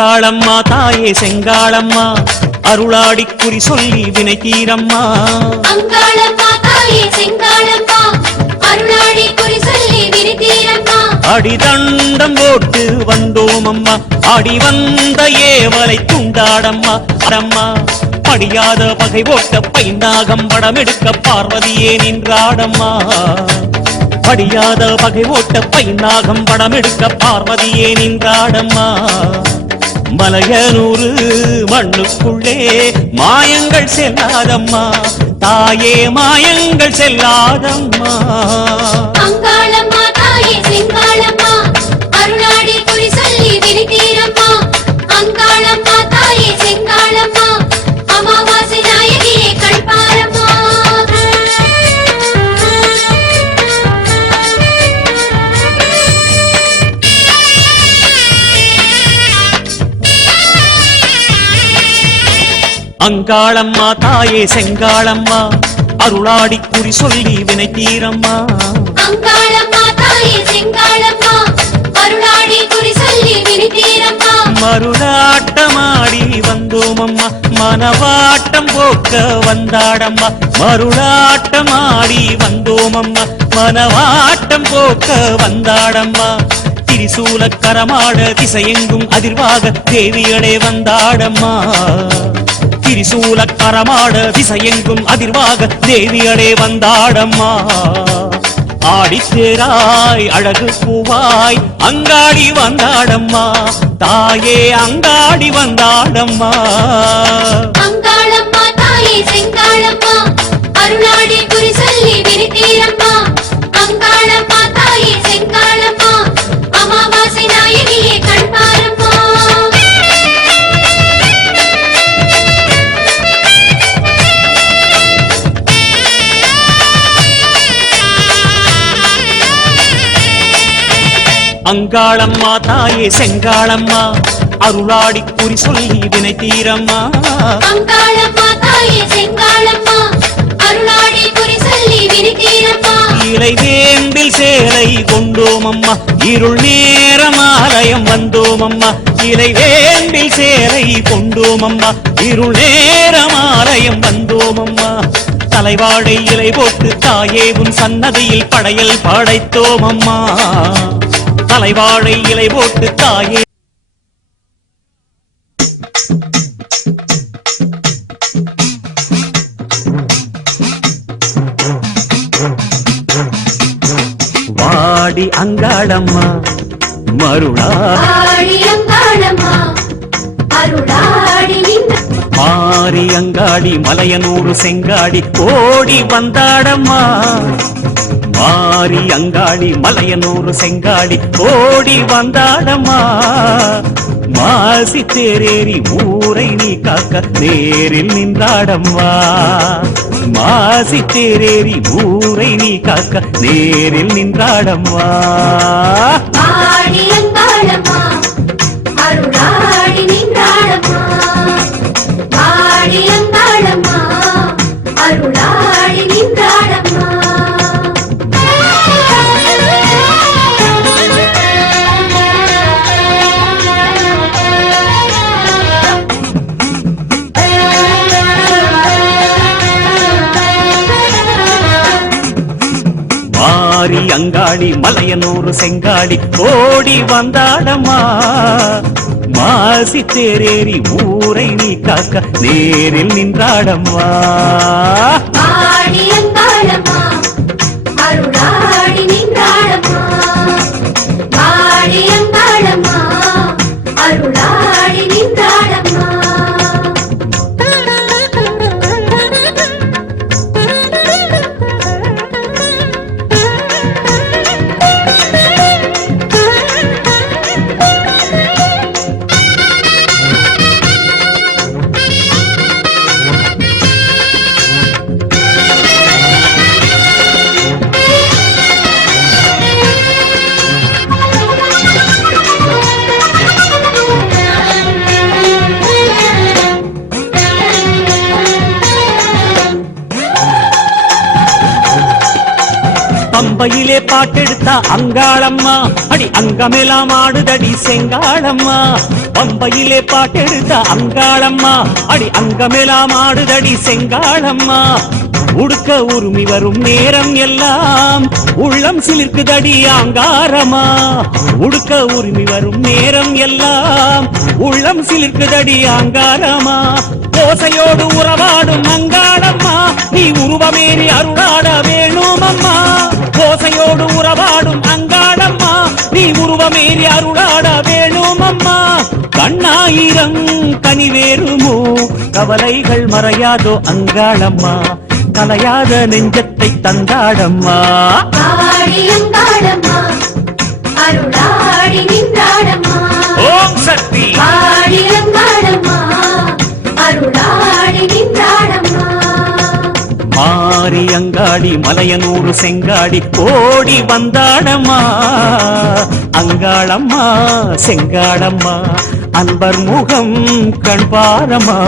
அங்காளம்மா தாயே செங்காளம்மா அருளாடி குறி சொல்லி வினை தீரம்மா. அங்காளம்மா தாயே செங்காளம்மா அருளாடி குறி சொல்லி வினை தீரம்மா. அடிதண்டம் போட்டு வந்தோம் அம்மா அடி வந்த ஏவலை துண்டாடம்மா அடம்மா. படியாத பகை ஓட்ட பைந்தாகம் படமெடுக்க பார்வதியே நின்றாடம்மா. படியாத பகை ஓட்ட பைந்தாகம் படமெடுக்க பார்வதியே நின்றாடம்மா. மலையனூறு மண்ணுக்குள்ளே மாயங்கள் செல்லாதம்மா தாயே மாயங்கள் செல்லாதம்மா. அங்காளம்மா தாயே செங்காளம்மா அருளாடி குறி சொல்லி வினை தீரம்மா. அங்காளம்மா தாயே செங்காளம்மா அமாவாசை நாயகியே கண்பாரம்மா. அங்காளம்மா தாயே செங்காளம்மா அருளாடி குறி சொல்லி வினை தீரம்மா. அங்காளம்மா தாயே செங்காளம்மா அருளாடி குறி சொல்லி வினை தீரம்மா. மருளாட்டமாடி வந்தோம் அம்மா மனவாட்டம் போக்க வந்தாடம்மா. மருளாட்டமாடி வந்தோம் அம்மா மனவாட்டம் போக்க வந்தாடம்மா. திரிசூல கரமாட திசையெங்கும் அதிர்வாக தேவியடே வந்தாடம்மா. திரிசூல கரமாட திசையெங்கும் அதிர்வாக தேவியடே வந்தாடம்மா. ஆடித்தேராய் அழகு பூவாய் அங்காடி வந்தாடம்மா தாயே அங்காடி வந்தாடம்மா. அங்காளம்மா தாயே செங்காளம்மா அருளாடி குறி சொல்லி வினை தீரம்மா. அங்காளம்மா தாயே செங்காளம்மா அமாவாசை நாயகியே கண்பாரம்மா. அங்காளம்மா தாயே செங்காளம்மா அருளாடி குறி சொல்லி வினை தீரம்மா. அங்காளம்மா தாயே செங்காளம்மா அருளாடி குறி சொல்லி வினை தீரம்மா. இலை வேம்பில் சேலை கொண்டோம் அம்மா இருள் நேரமாலயம் வந்தோம் அம்மா. இலை வேம்பில் சேலை கொண்டோம் அம்மா இருள் நேரமாலயம் வந்தோம் அம்மா. தலைவாடை இலை போட்டு தாயே உன் சன்னதியில் படையல் படைத்தோம் அம்மா. தலைவாழை இலை போட்டு தாயே வாடி அங்காளம்மா மருளாடி அங்காளம்மா அருளாடி மாறி அங்காடி மலையனூறு செங்காடி ஓடி வந்தாடம்மா. மாறி அங்காடி மலையனூறு செங்காடி ஓடி வந்தாடம்மா. மாசி தேரேறி ஊரை நீ காக்க நேரில் நின்றாடம்மா. மாசி தேரேறி ஊரை நீ காக்க நேரில் நின்றாடம்மா. ஆடி அங்காளம்மா அருளாடி நின்றாடம்மா. ஆடி அங்காளம்மா அருளாடி நின்றாடம்மா. மாறி அங்காடி மலையனூறு செங்காடி ஓடி வந்தாடம்மா. மாசி தேரேறி ஊரை நீ காக்க நேரில் நின்றாடம்மா. ஆடி அங்காளம்மா அருளாடி நின்றாடம்மா. ஆடி அங்காளம்மா அருளாடி நின்றாடம்மா. பாட்டெடுத்தா அங்காளம்மா அடி அங்கமெல்லாம் ஆடுதடி செங்காளம்மா பம்பையிலே பாட்டெடுத்தா அங்காளம்மா அடி அங்கமெல்லாம் ஆடுதடி செங்காளம்மா உடுக்க உரிமை வரும் நேரம் எல்லாம் உள்ளம் சிலிர்க்குதடி அங்காரமா உடுக்க உரிமை வரும் நேரம் எல்லாம் உள்ளம் சிலிர்க்குதடி அங்காரமா ஓசையோடு உறவாடும் அங்காளம்மா நீ உருவமேறி அருளாட வேணும் அம்மா ஓசையோடு உறவாடும் அங்காளம்மா நீ உருவமேறி அருளாட வேணும் அம்மா கண்ணாயிரம் கனிவேறுமோ கவலைகள் மறையாதோ அங்காளம்மா கலையாத நெஞ்சத்தை தந்தாடம்மா ஆடி அங்காளம்மா அருளாடி நின்றாடம்மா ஓம் சக்தி ஆடி அங்காளம்மா அருளாடி நின்றாடம்மா மாறி அங்காடி மலையனூறு செங்காடி ஓடி வந்தாடம்மா அங்காளம்மா செங்காளம்மா அன்பர் முகம் கண்பாரம்மா